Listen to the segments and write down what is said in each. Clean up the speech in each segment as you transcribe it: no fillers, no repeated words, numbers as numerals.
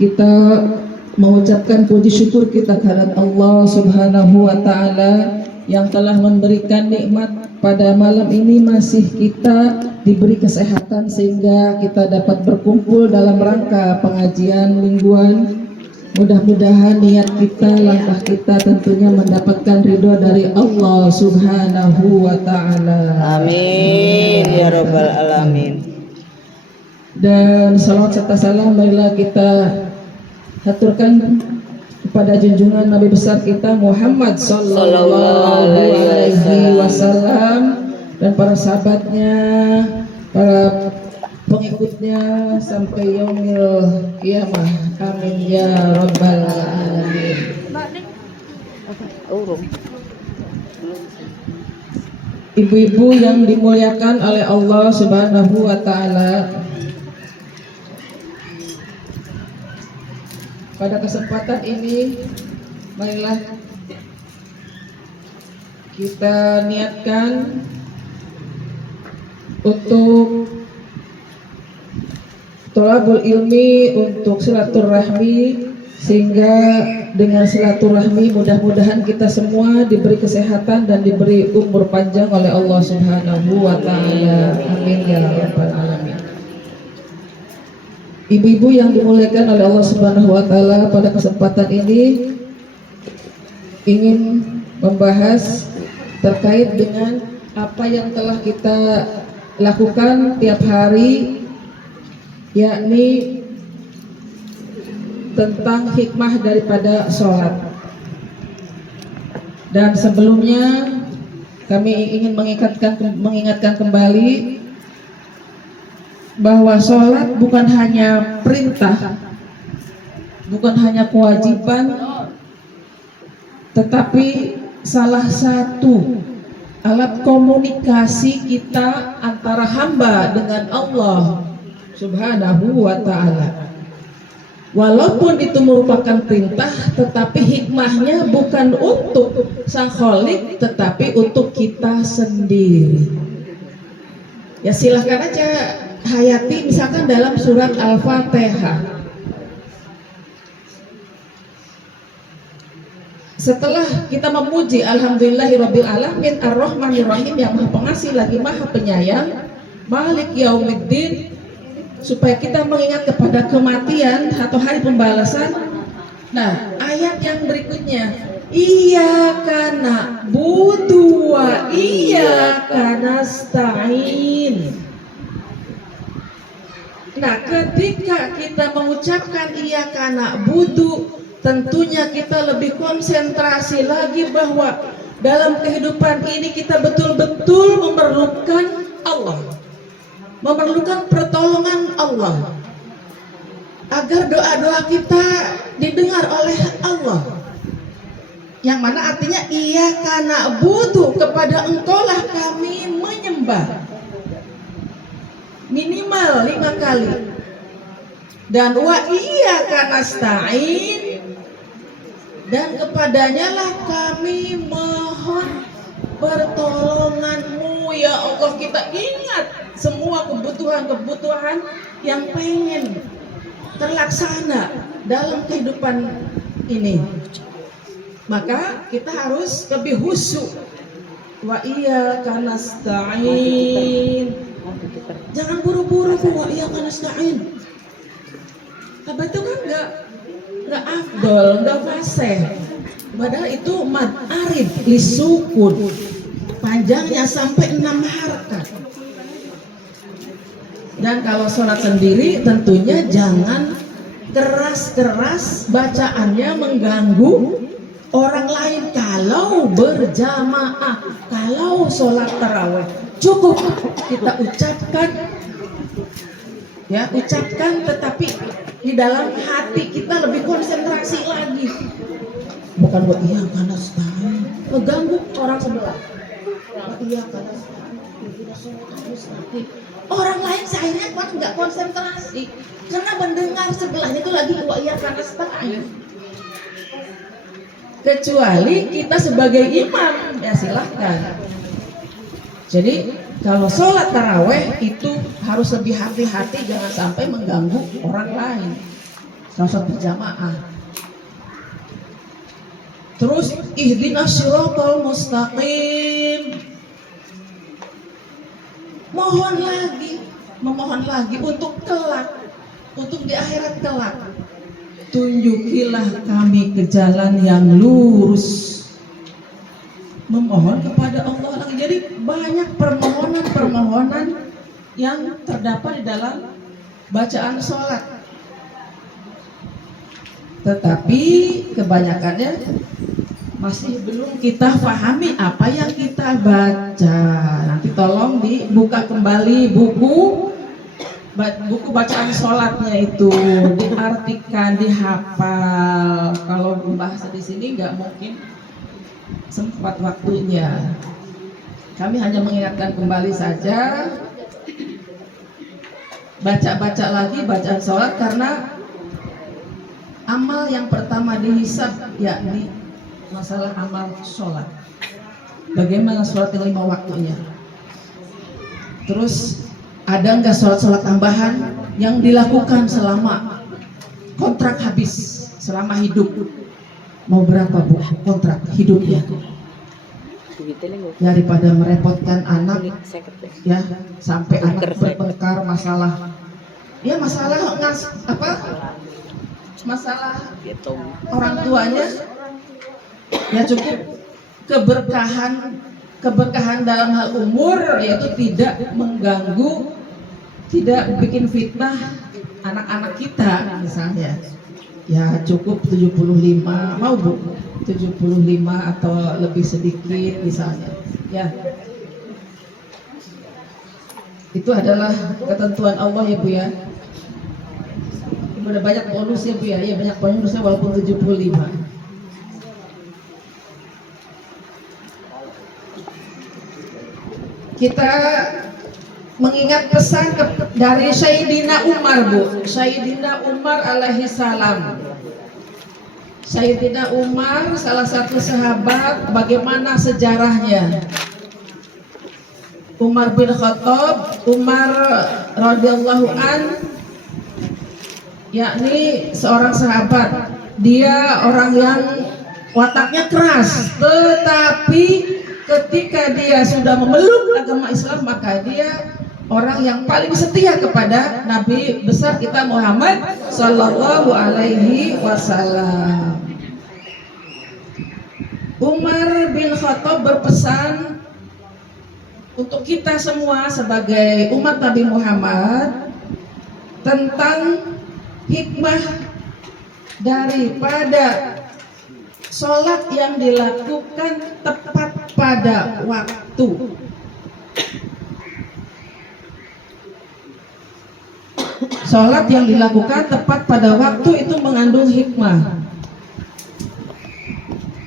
kita mengucapkan puji syukur kita kehadirat Allah Subhanahu wa taala yang telah memberikan nikmat pada malam ini, masih kita diberi kesehatan sehingga kita dapat berkumpul dalam rangka pengajian mingguan. Mudah-mudahan niat kita, langkah kita tentunya mendapatkan ridho dari Allah Subhanahu wa taala. Amin ya rabbal alamin. Dan salawat serta salam marilah kita haturkan kepada junjungan Nabi besar kita Muhammad sallallahu alaihi wasallam dan para sahabatnya, para pengikutnya sampai yaumil qiyamah. Amin ya rabbal alamin. Ibu-ibu yang dimuliakan oleh Allah Subhanahu wa taala, pada kesempatan ini marilah kita niatkan untuk thalabul ilmi, untuk silaturahmi, sehingga dengan silaturahmi mudah-mudahan kita semua diberi kesehatan dan diberi umur panjang oleh Allah Subhanahu wa taala. Amin ya rabbal alamin. Ibu-ibu yang dimuliakan oleh Allah Subhanahu wa taala, pada kesempatan ini ingin membahas terkait dengan apa yang telah kita lakukan tiap hari, yakni tentang hikmah daripada sholat. Dan sebelumnya kami ingin mengingatkan kembali bahwa sholat bukan hanya perintah, bukan hanya kewajiban, tetapi salah satu alat komunikasi kita antara hamba dengan Allah Subhanahu wa ta'ala. Walaupun itu merupakan perintah, tetapi hikmahnya bukan untuk sang Khalik, tetapi untuk kita sendiri. Ya silahkan aja hayati misalkan dalam surat Al-Fatihah. Setelah kita memuji Alhamdulillahirabbil alamin Ar-Rahmanir-Rahim yang Maha Pengasih lagi Maha Penyayang, Malik Yaumiddin, supaya kita mengingat kepada kematian atau hari pembalasan. Nah, ayat yang berikutnya, Iyyaka na'budu wa iyyaka nasta'in. Nah, ketika kita mengucapkan iyyaka na'budu, tentunya kita lebih konsentrasi lagi bahwa dalam kehidupan ini kita betul-betul memerlukan Allah, memerlukan pertolongan Allah, agar doa-doa kita didengar oleh Allah. Yang mana artinya iyyaka na'budu, kepada Engkaulah kami menyembah. Minimal 5 kali. Dan wa iyyaka nasta'in, dan kepadanya lah kami mohon pertolonganmu ya Allah. Kita ingat semua kebutuhan-kebutuhan yang pengen terlaksana dalam kehidupan ini, maka kita harus lebih khusyuk. Wa iyyaka nasta'in, jangan buru-buru wa iyyaka nasta'in. Tapi itu kan nggak afdol, nggak fasih. Padahal itu mad arid lisukun, panjangnya sampai 6 harakat. Dan kalau sholat sendiri tentunya jangan keras-keras bacaannya mengganggu orang lain. Kalau berjamaah, kalau sholat tarawih, cukup kita ucapkan, ya ucapkan, tetapi di dalam hati kita lebih konsentrasi lagi. Bukan buat iya karena setahun mengganggu orang sebelah. Iya karena orang lain sayangnya kan nggak konsentrasi karena mendengar sebelahnya itu lagi wa iya karena setahun. Kecuali kita sebagai imam, ya silahkan. Jadi kalau sholat taraweh itu harus lebih hati-hati, jangan sampai mengganggu orang lain. salat berjamaah. Terus ihdinas siratal mustaqim. Memohon lagi untuk kelak, untuk di akhirat kelak. Tunjukilah kami ke jalan yang lurus. Memohon kepada Allah lagi. Jadi banyak permohonan yang terdapat di dalam bacaan sholat. Tetapi kebanyakannya masih belum kita pahami apa yang kita baca. Nanti tolong dibuka kembali buku bacaan sholatnya itu, diartikan, dihafal. Kalau bahasa di sini nggak mungkin sempat waktunya. Kami hanya mengingatkan kembali saja, baca lagi bacaan sholat, karena amal yang pertama dihisab yakni masalah amal sholat. Bagaimana sholat yang 5 waktunya? Terus ada nggak sholat tambahan yang dilakukan selama kontrak habis, selama hidup? Mau berapa Bu kontrak hidupnya? Daripada merepotkan anak ya, sampai anak bertengkar masalah masalah orang tuanya, ya cukup keberkahan dalam hal umur, yaitu tidak mengganggu, tidak bikin fitnah anak-anak kita misalnya. Ya cukup 75, mau Bu? 75 atau lebih sedikit misalnya. Ya. Itu adalah ketentuan Allah ya Bu ya. Udah banyak bonus ya Bu ya. Ya banyak bonusnya walaupun 75. Kita mengingat pesan dari Sayyidina Umar Bu. Sayyidina Umar alaihi salam. Sayyidina Umar salah satu sahabat. Bagaimana sejarahnya? Umar bin Khattab, Umar radhiyallahu an, yakni seorang sahabat. Dia orang yang wataknya keras, tetapi ketika dia sudah memeluk agama Islam, maka dia orang yang paling setia kepada Nabi besar kita Muhammad Sallallahu Alaihi Wasallam. Umar bin Khattab berpesan untuk kita semua sebagai umat Nabi Muhammad tentang hikmah daripada sholat yang dilakukan tepat pada waktu. Sholat yang dilakukan tepat pada waktu itu mengandung hikmah.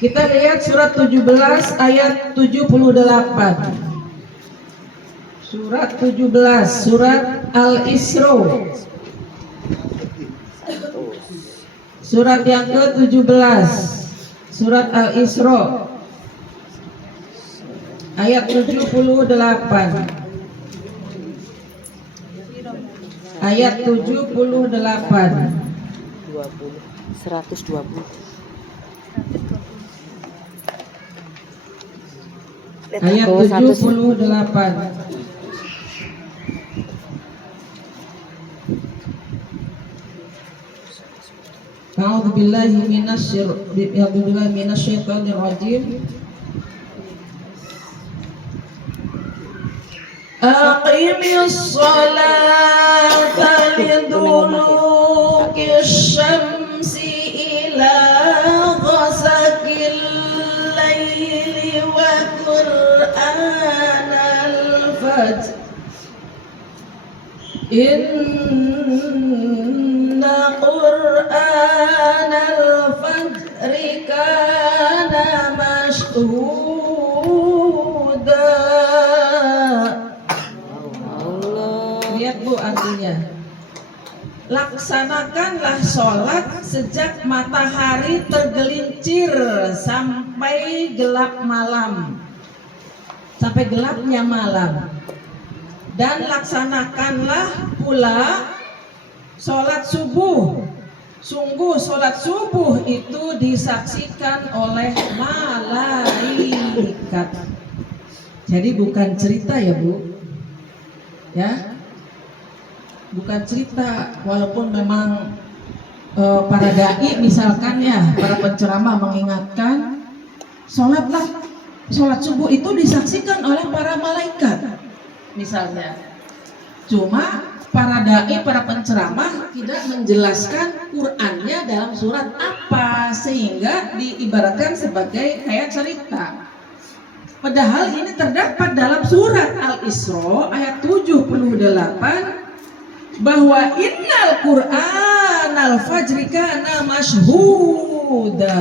Kita lihat surat 17 ayat 78. Surat 17, surat Al-Isra. Surat yang ke-17, surat Al-Isra, ayat 78. Ayat 78. 120. Ayat 78. A'udzu billahi minasyaitonir rajim. Aqimis sholata liduluki syamsi ila ghasaqil laili wa qur'anal fajr. Inna qur'anal fajri kana mashhuda. Lihat Bu artinya. Laksanakanlah sholat sejak matahari tergelincir sampai gelap malam, sampai gelapnya malam. Dan laksanakanlah pula sholat subuh Sungguh sholat subuh itu disaksikan oleh malaikat. Jadi bukan cerita ya Bu, ya, bukan cerita. Walaupun memang para dai misalkan ya, para penceramah mengingatkan, sholat subuh itu disaksikan oleh para malaikat, misalnya. Cuma para dai, para penceramah tidak menjelaskan Qur'annya dalam surat apa, sehingga diibaratkan sebagai kayak cerita. Padahal ini terdapat dalam surat Al-Isra ayat 78 bahwa innal Qur'anal fajri kana masyhuda.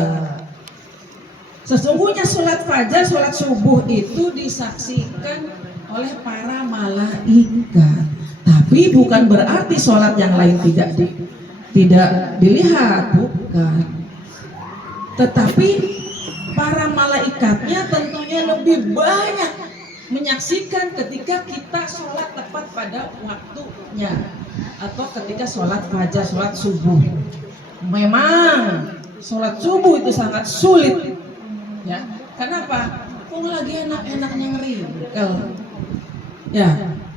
Sesungguhnya sholat fajar, sholat subuh itu disaksikan oleh para malaikat. Tapi bukan berarti sholat yang lain tidak dilihat, bukan. Tetapi para malaikatnya tentunya lebih banyak menyaksikan ketika kita sholat tepat pada waktunya, atau ketika sholat fajar, sholat subuh. Memang sholat subuh itu sangat sulit, ya. Kenapa? Kok lagi enak-enaknya ngerikel, ya.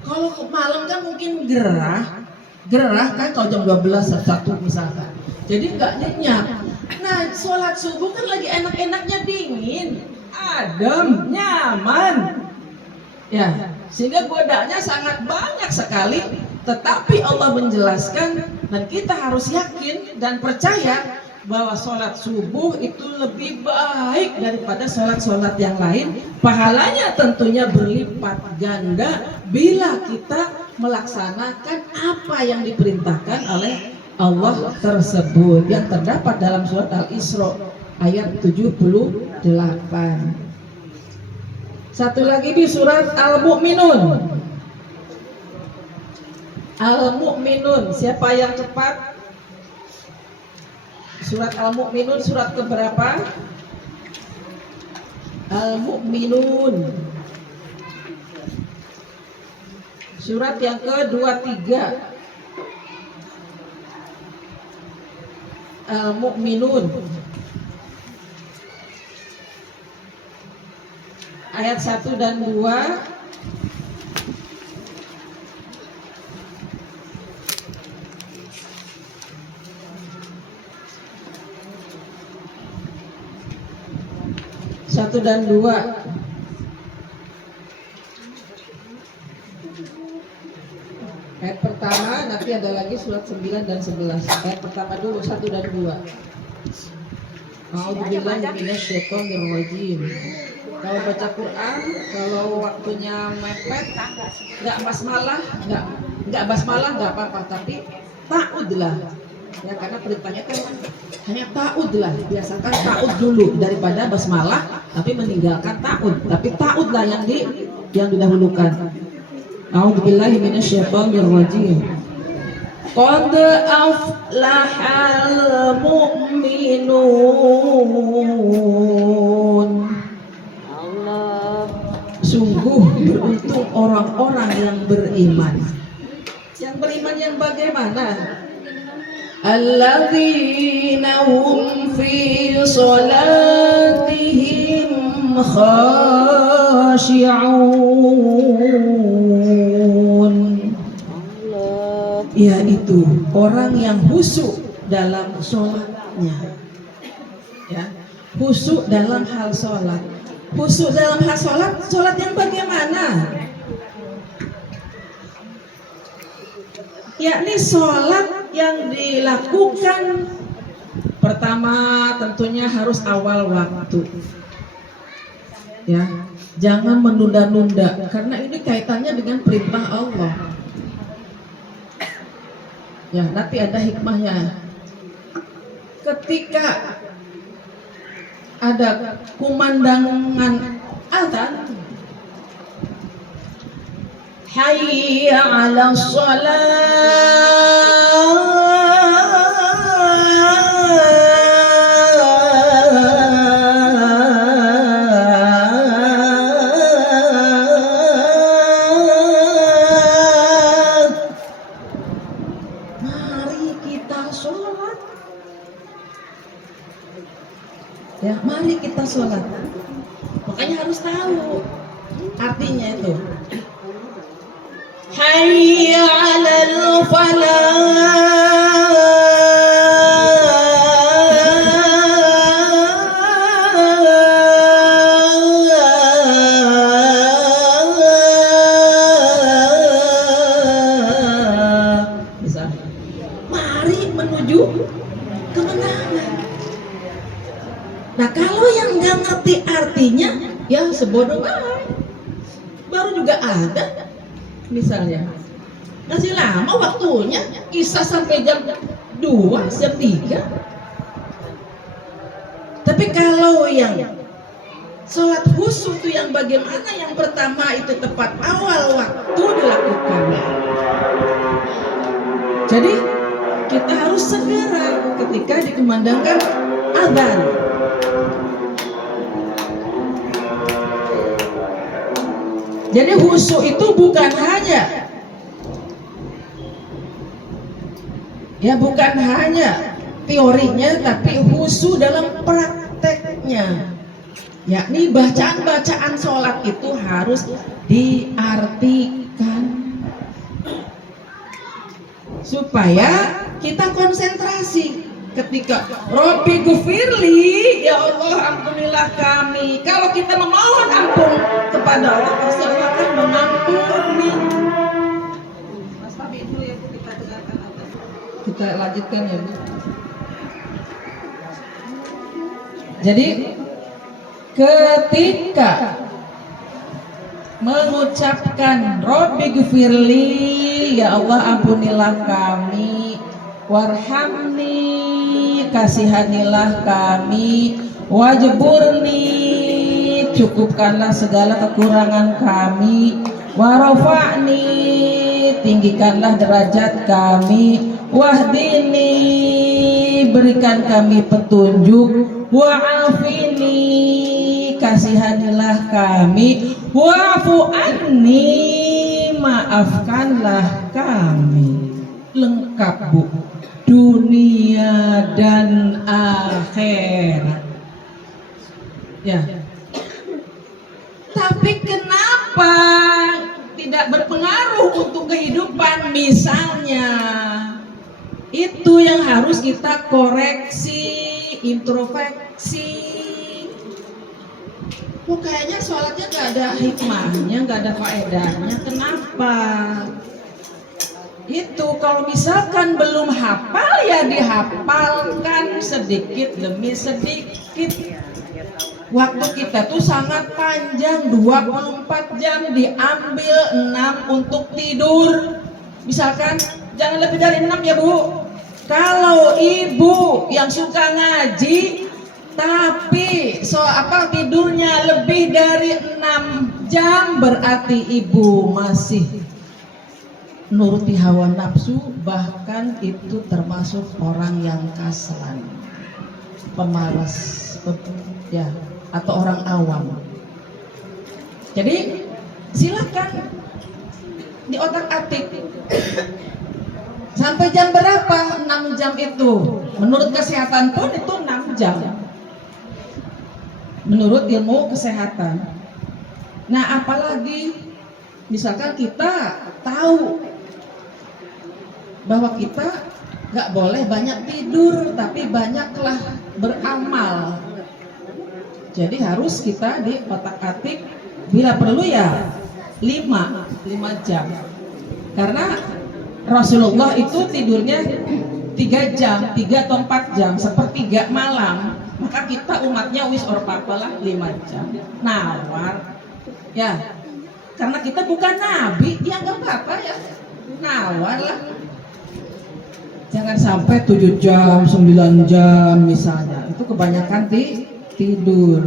Kalau malam kan mungkin gerah kan, kalau jam 12 1 misalkan, jadi nggak nyenyak. Nah, sholat subuh kan lagi enak-enaknya, dingin, adem, nyaman, ya, sehingga godaannya sangat banyak sekali. Tetapi Allah menjelaskan, dan kita harus yakin dan percaya bahwa sholat subuh itu lebih baik daripada sholat-sholat yang lain. Pahalanya tentunya berlipat ganda bila kita melaksanakan apa yang diperintahkan oleh Allah tersebut, yang terdapat dalam surat Al-Isra ayat 78. Satu lagi di surat Al-Mu'minun. Al-Mu'minun, siapa yang cepat? Surat Al-Mu'minun surat keberapa? Al-Mu'minun surat yang ke-23. Al-Mu'minun ayat 1 dan 2. Satu dan 2. Ayat pertama, nanti ada lagi surat 9 dan 11. Ayat pertama dulu, 1 dan 2. A'udzubillahi minasyaitonirrajim. Kalau baca Quran, kalau waktunya mepet, nggak basmalah, nggak apa-apa, tapi ta'udlah. Ya, karena perintahnya kan hanya ta'udlah, biasakan ta'ud dulu daripada basmalah, tapi meninggalkan ta'ud. Tapi ta'udlah yang didahulukan. A'udzubillahi minasyaitonirrajim. Qad aflahal mu'minun. Sungguh beruntung orang-orang yang beriman. Yang beriman yang bagaimana? Alladzina hum fi salatihim khashi'un. Yaitu orang yang khusyuk dalam sholatnya, ya, khusyuk dalam hal sholat. Khusyuk dalam hal sholat, sholat yang bagaimana? Yakni sholat yang dilakukan pertama tentunya harus awal waktu, ya, jangan menunda-nunda, karena ini kaitannya dengan perintah Allah. Ya, nanti ada hikmahnya. Ketika ada kumandangan azan, hayya 'alas shalah, mari kita sholat. Ya, mari kita sholat. Makanya harus tahu artinya itu. Hayya 'alal falah. Misalnya, mari menuju kemenangan. Nah, kalau yang nggak ngerti artinya, ya sebodoh banget. Baru juga ada, misalnya, masih lama waktunya, Isya sampai jam 2, jam 3. Tapi kalau yang sholat khusyuk itu yang bagaimana? Yang pertama itu tepat awal waktu dilakukan. Jadi kita harus segera ketika dikumandangkan azan. Jadi khusyuk itu bukan hanya teorinya, tapi khusyuk dalam prakteknya. Yakni bacaan-bacaan sholat itu harus diartikan supaya kita konsentrasi. Ketika Robbi Gufirli, ya Allah ampunilah kami. Kalau kita memohon ampun kepada Allah, pasti Allah akan mengampuni. Mas Fabi dulu ya Bu, kita dengarkan apa? Kita lanjutkan ya Bu. Jadi ketika mengucapkan Robbi Gufirli, ya Allah ampunilah kami, warhamni, kasihanilah kami, wajburni, cukupkanlah segala kekurangan kami, warafa'ni, tinggikanlah derajat kami, wahdini, berikan kami petunjuk, wa'afini, kasihanilah kami, wa'fu anni, maafkanlah kami. Lengkap Bu, dunia dan akhirat. Ya. Tapi kenapa tidak berpengaruh untuk kehidupan? Misalnya, itu yang harus kita koreksi, introspeksi. Kok kayaknya sholatnya gak ada hikmahnya, gak ada faedahnya. Kenapa? Itu kalau misalkan belum hafal, ya dihafalkan sedikit demi sedikit. Waktu kita tuh sangat panjang, 24 jam, diambil 6 untuk tidur. Misalkan jangan lebih dari 6 ya Bu. Kalau ibu yang suka ngaji tapi tidurnya lebih dari 6 jam, berarti ibu masih nuruti hawa nafsu, bahkan itu termasuk orang yang kaslan, pemalas, ya, atau orang awam. Jadi silakan di otak-atik sampai jam berapa? 6 jam itu menurut kesehatan pun itu 6 jam menurut ilmu kesehatan. Nah, apalagi misalkan kita tahu bahwa kita gak boleh banyak tidur, tapi banyaklah beramal. Jadi harus kita di otak-atik, bila perlu ya 5 jam. Karena Rasulullah itu tidurnya 3 jam, 3 atau 4 jam, sepertiga malam. Maka kita umatnya wis orpapalah 5 jam. Nawar, ya. Karena kita bukan nabi, ya nggak apa-apa ya. Nawar lah. Jangan sampai 7 jam, 9 jam misalnya. Itu kebanyakan tidur.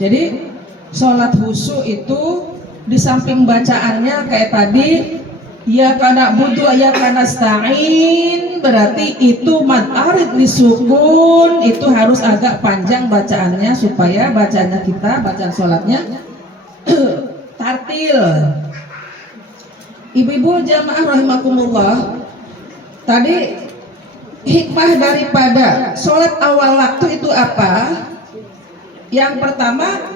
Jadi sholat khusyuk itu di samping bacaannya kayak tadi, ya kana budu ya kana stain, berarti itu mad arid disukun, itu harus agak panjang bacaannya supaya bacaannya kita, bacaan sholatnya tartil. Ibu-ibu jamaah rahimakumullah, tadi hikmah daripada sholat awal waktu itu apa? Yang pertama,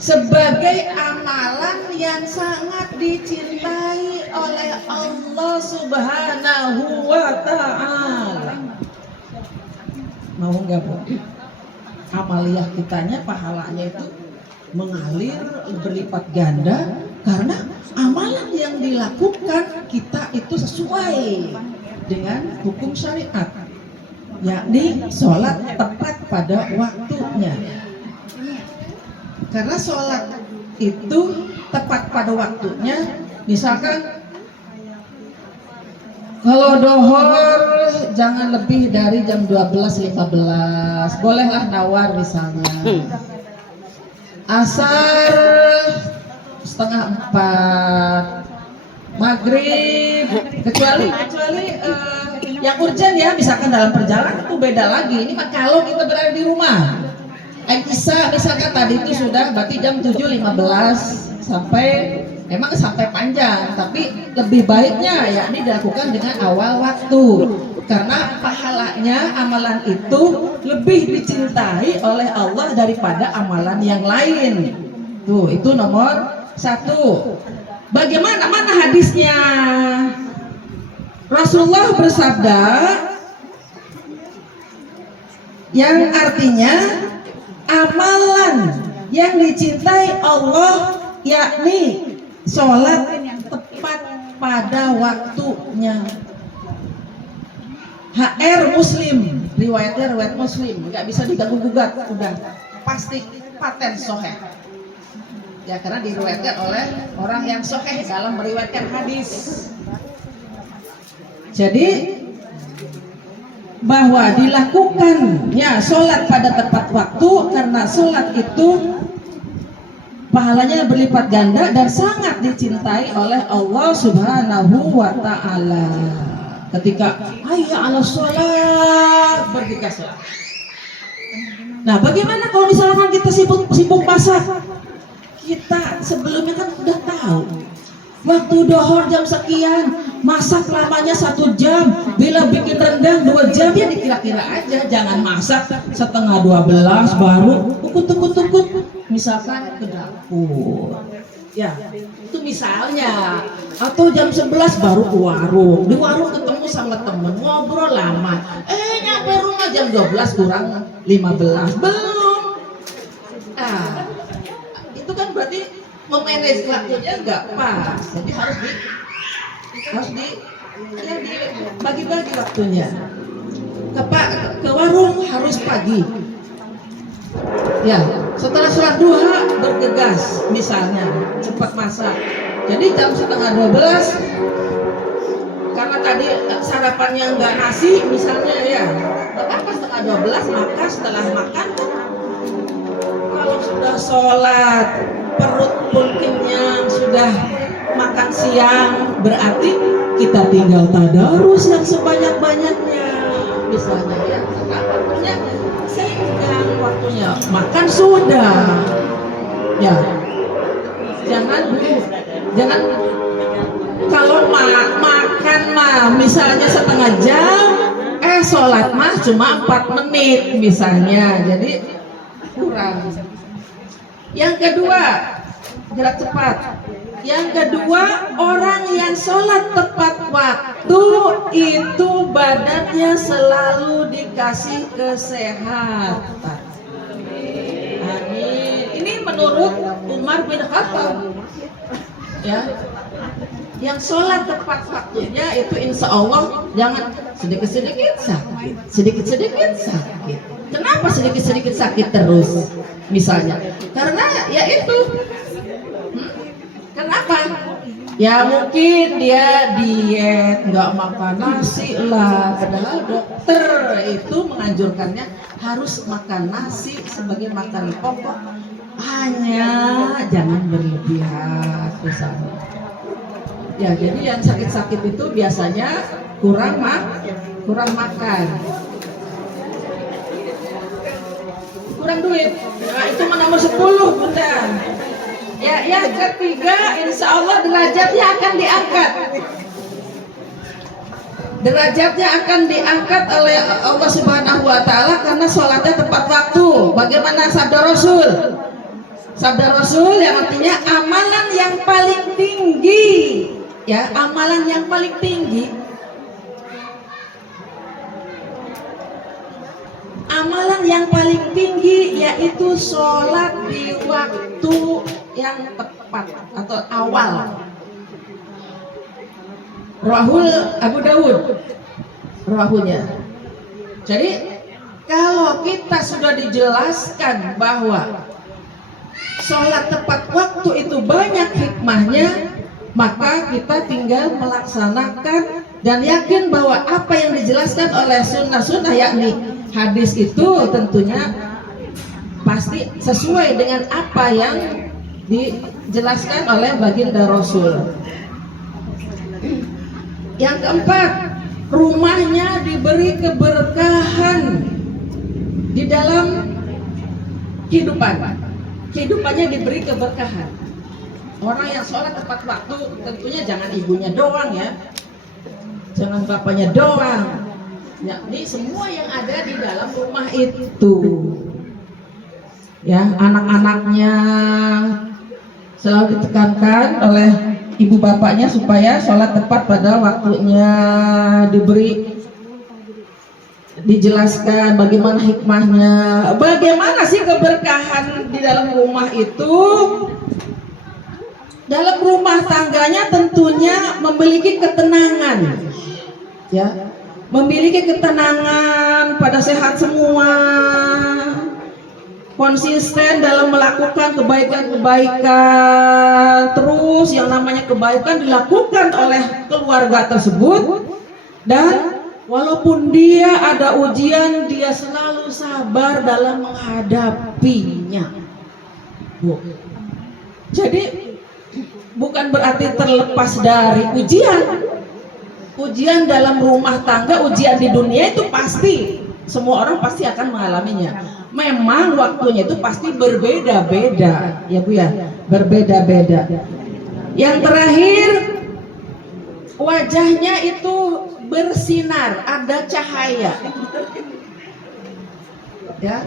sebagai amalan yang sangat dicintai oleh Allah Subhanahu wa Ta'ala. Mau nggak Bu? Amaliyah kitanya, pahalanya itu mengalir berlipat ganda karena amalan yang dilakukan kita itu sesuai dengan hukum syariat, yakni sholat tepat pada waktunya. Karena sholat itu tepat pada waktunya, misalkan kalau dohor jangan lebih dari jam 12.15, bolehlah nawar misalnya. Asar 3:30, maghrib kecuali yang urgent ya, misalkan dalam perjalanan itu beda lagi. Ini mah kalau kita berada di rumah. Isya misalkan tadi itu sudah berarti jam 7.15 sampai panjang, tapi lebih baiknya yakni dilakukan dengan awal waktu karena pahalanya amalan itu lebih dicintai oleh Allah daripada amalan yang lain. Tuh, itu nomor 1. Bagaimana hadisnya? Rasulullah bersabda yang artinya amalan yang dicintai Allah yakni sholat tepat pada waktunya. HR Muslim, riwayatnya riwayat Muslim, nggak bisa diganggu gugat, udah pasti paten sahih. Ya karena diriwayatkan oleh orang yang sahih dalam meriwayatkan hadis. Jadi bahwa dilakukan ya sholat pada tepat waktu karena sholat itu pahalanya berlipat ganda dan sangat dicintai oleh Allah Subhanahu wa Ta'ala. Ketika hayya 'alas sholat, bergegas sholat. Nah, bagaimana kalau misalkan kita sibuk masak? Kita sebelumnya kan udah tahu waktu dohor jam sekian, masak lamanya 1 jam, bila bikin rendang 2 jam, ya dikira-kira aja, jangan masak 11:30 baru tukut misalkan ke dapur. Ya, itu misalnya. Atau jam 11 baru ke warung. Di warung ketemu sama temen, ngobrol lama. Nyampe rumah jam 12 kurang 15. Belum. Itu kan berarti memanage waktunya nggak pas. Jadi harus dibagi-bagi waktunya. Ke warung harus pagi. Ya, setelah sholat duha bergegas misalnya, cepat masak. Jadi jam 11:30 karena tadi sarapannya nggak nasi misalnya ya, apa 11:30 maka setelah makan kalau sudah sholat perut pun kenyang, sudah makan siang, berarti kita tinggal tadarus yang sebanyak-banyaknya misalnya ya, karena waktunya senggang, waktunya makan sudah ya. Jangan kalau makan mah misalnya setengah jam, sholat mah cuma 4 menit misalnya, jadi kurang. Yang kedua, gerak cepat. Yang kedua, orang yang sholat tepat waktu itu badannya selalu dikasih kesehatan. Amin. Ini menurut Umar bin Khattab. Ya, yang sholat tepat waktunya itu insya Allah jangan sedikit-sedikit sakit. Kenapa sedikit-sedikit sakit terus? Misalnya, karena ya itu. Kenapa? Ya mungkin dia diet, nggak makan nasi lah. Padahal dokter itu menganjurkannya harus makan nasi sebagai makanan pokok. Hanya jangan berlebihan misalnya. Ya jadi yang sakit-sakit itu biasanya kurang makan, kurang duit. Nah itu nomor 10 bunda. Ya yang ketiga, insya Allah derajatnya akan diangkat. Derajatnya akan diangkat oleh Allah Subhanahu wa Ta'ala karena sholatnya tepat waktu. Sebagaimana sabda Rasul. Sabda Rasul yang artinya amalan yang paling tinggi, ya, amalan yang paling tinggi. Amalan yang paling tinggi yaitu sholat di waktu yang tepat atau awal. Rawahul Abu Dawud, rawahulnya. Jadi kalau kita sudah dijelaskan bahwa sholat tepat waktu itu banyak hikmahnya, maka kita tinggal melaksanakan dan yakin bahwa apa yang dijelaskan oleh sunnah-sunnah yakni hadis itu tentunya pasti sesuai dengan apa yang dijelaskan oleh baginda Rasul. Yang keempat, rumahnya diberi keberkahan di dalam kehidupannya diberi keberkahan. Orang yang sholat tepat waktu tentunya jangan ibunya doang ya, jangan bapaknya doang, yakni semua yang ada di dalam rumah itu, ya, anak-anaknya selalu ditekankan oleh ibu bapaknya supaya sholat tepat pada waktunya, dijelaskan bagaimana hikmahnya, bagaimana sih keberkahan di dalam rumah itu. Dalam rumah tangganya tentunya memiliki ketenangan, ya, memiliki ketenangan, pada sehat semua, konsisten dalam melakukan kebaikan-kebaikan, terus yang namanya kebaikan dilakukan oleh keluarga tersebut, dan walaupun dia ada ujian, dia selalu sabar dalam menghadapinya. Jadi bukan berarti terlepas dari ujian dalam rumah tangga, ujian di dunia itu pasti semua orang pasti akan mengalaminya. Memang waktunya itu pasti berbeda-beda, ya Bu ya, berbeda-beda. Yang terakhir, wajahnya itu bersinar, ada cahaya, ya.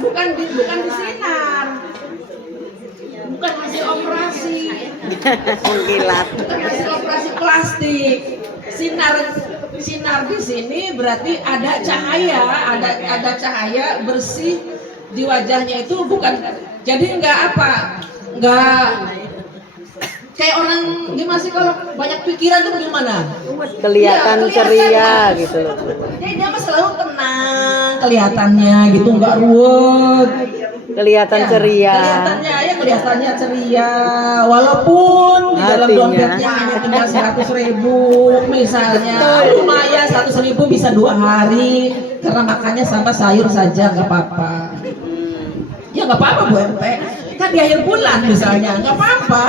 Bukan disinar, bukan hasil operasi, Mengkilat. bukan hasil operasi plastik. Sinar di sini berarti ada cahaya bersih di wajahnya itu, bukan jadi nggak kayak orang gimana sih, kalau banyak pikiran tuh gimana? Kelihatan ceria gitu. Jadi dia mah selalu tenang kelihatannya gitu, nggak ruwet. Kelihatan Ya, ceria. Kelihatannya ceria, walaupun di dalam Hatinya. dompetnya hanya tinggal 100.000 misalnya. Lumayan, 100.000 bisa 2 hari karena makannya sama sayur saja, nggak apa-apa. Ya nggak apa-apa Bu RT, kan di akhir bulan misalnya, nggak apa-apa.